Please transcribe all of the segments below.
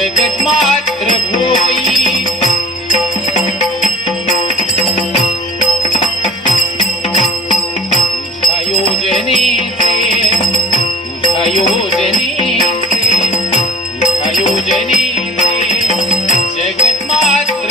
जगत मात्र भोई तुझ्या योजनेचे तुझ्या योजनेचे तुझ्या योजनेचे जगत मात्र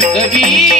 Gavi